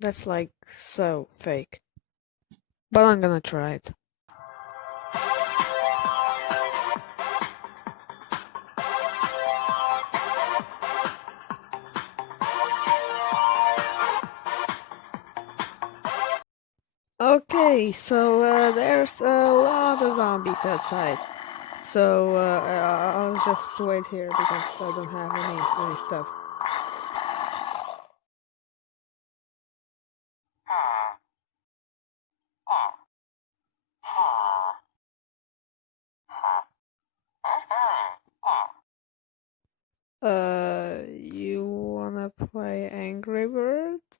That's like so fake. But I'm gonna try it. Okay, so there's a lot of zombies outside. So I'll just wait here because I don't have any stuff. You wanna play Angry Birds?